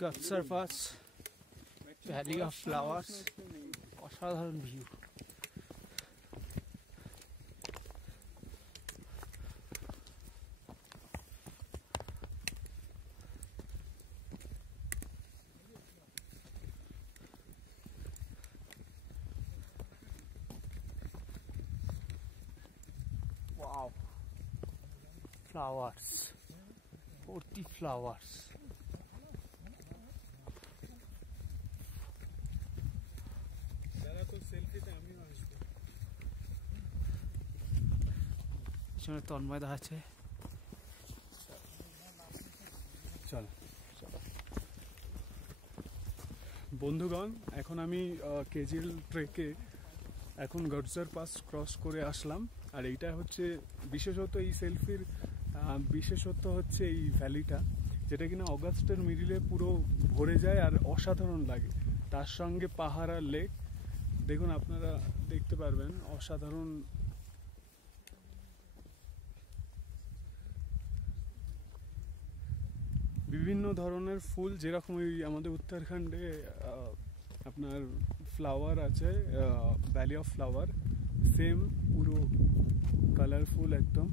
Gutsar Pass, Valley of Flowers, অসাধারণ view. Wow, flowers, 40 flowers. Tanmay দা আছে, চল বন্ধুগণ, এখন আমি কেজিএল ট্রেকে এখন গডজার পাস ক্রস করে আসলাম। আর এইটা হচ্ছে বিশেষত এই সেলফির বিশেষত্ব হচ্ছে এই ভ্যালিটা, যেটা কিনা অগাস্টের মিডিলে পুরো ভরে যায় আর অসাধারণ লাগে। তার সঙ্গে পাহাড় আর লেক, দেখুন আপনারা দেখতে পারবেন অসাধারণ। বিভিন্ন ধরনের ফুল, যেরকম ওই আমাদের উত্তরাখণ্ডে আপনার ফ্লাওয়ার আছে, ভ্যালি অফ ফ্লাওয়ার, সেম পুরো কালারফুল একদম।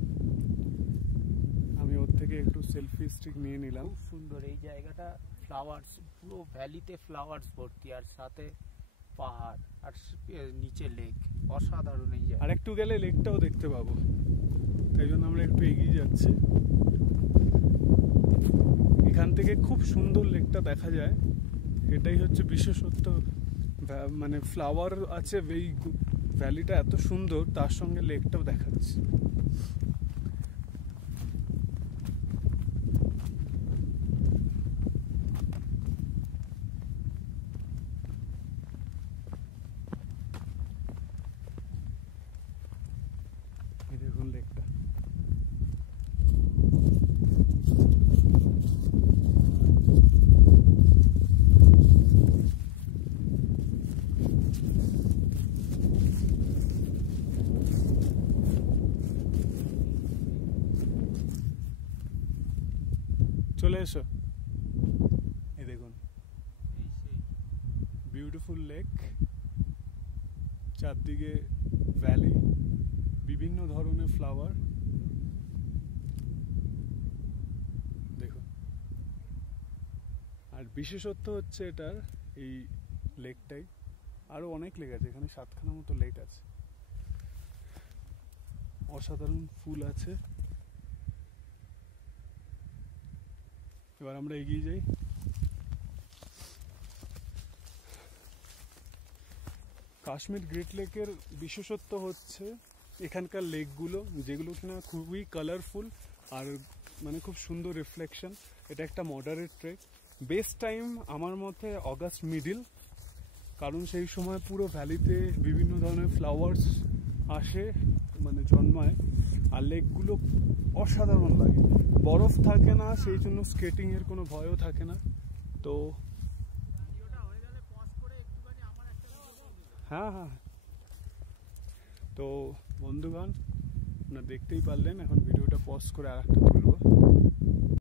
আমি ওর থেকে একটু সেলফি স্টিক নিয়ে নিলাম। খুব সুন্দর এই জায়গাটা, ফ্লাওয়ার্স পুরো ভ্যালিতে ফ্লাওয়ার্স ভর্তি, আর সাথে পাহাড় আর নিচে লেক, অসাধারণ এই জায়গা। আর একটু গেলে লেকটাও দেখতে পাবো, তাই জন্য আমরা একটু এগিয়ে যাচ্ছি। এখান থেকে খুব সুন্দর লেকটা দেখা যায়, এটাই হচ্ছে বিশেষত্ব। মানে ফ্লাওয়ার আছে, এই ভ্যালিটা এত সুন্দর, তার সঙ্গে লেকটাও দেখাচ্ছে। দেখুন লেকটা, চলে এসো। এই দেখুন বিউটিফুল লেক, চারদিকে ভ্যালি, বিভিন্ন ধরনের ফ্লাওয়ার। দেখুন, আর বিশেষত্ব হচ্ছে এটার এই লেকটাই। আরো অনেক লেক আছে এখানে, 7খানা মতো লেক আছে, অসাধারণ ফুল আছে। এবার আমরা এগিয়ে যাই। কাশ্মীর গ্রেট লেকের বিশেষত্ব হচ্ছে এখানকার লেকগুলো, যেগুলো কিনা খুবই কালারফুল আর মানে খুব সুন্দর রিফ্লেকশন। এটা একটা মডারেট ট্রেক। বেস্ট টাইম আমার মতে অগাস্ট মিডিল, কারণ সেই সময় পুরো ভ্যালিতে বিভিন্ন ধরনের ফ্লাওয়ার্স আসে, মানে জন্মায়, আর লেকগুলো অসাধারণ লাগে। বরফ থাকে না, সেই জন্য স্কেটিং এর কোনো ভয়ও থাকে না। তো হ্যাঁ হ্যাঁ, তো বন্ধুগণ আপনারা দেখতেই পারলেন, এখন ভিডিওটা পজ করে আর একটা তুলবো।